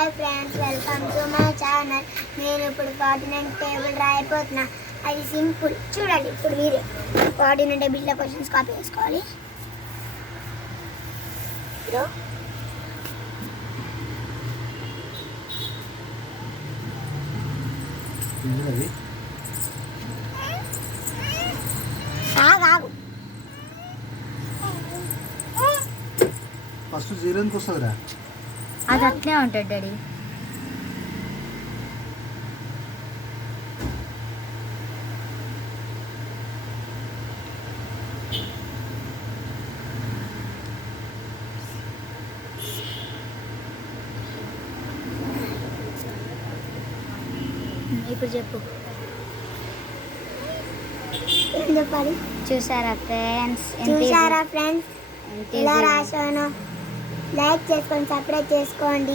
Hi friends, welcome to my channel. నేను ఇప్పుడు coordinate table రాయిపోతున్నా. అది సింపుల్. చూడండి, ఇప్పుడు మీరు కోఆర్డినేట్ టేబుల్లో క్వశ్చన్స్ కాపీ చేసుకోవాలి. ఆగు ఫస్ట్ జీరో ఎందుకు వస్తుందిరా? అది అట్లే ఉంటుంది డాడీ. ఇప్పుడు చెప్పు. ఏం చెప్పాలి? చూసారా ఫ్రెండ్స్, ఇలా రాశాను. లైక్ చేసుకొని సబ్స్క్రైబ్ చేసుకోండి.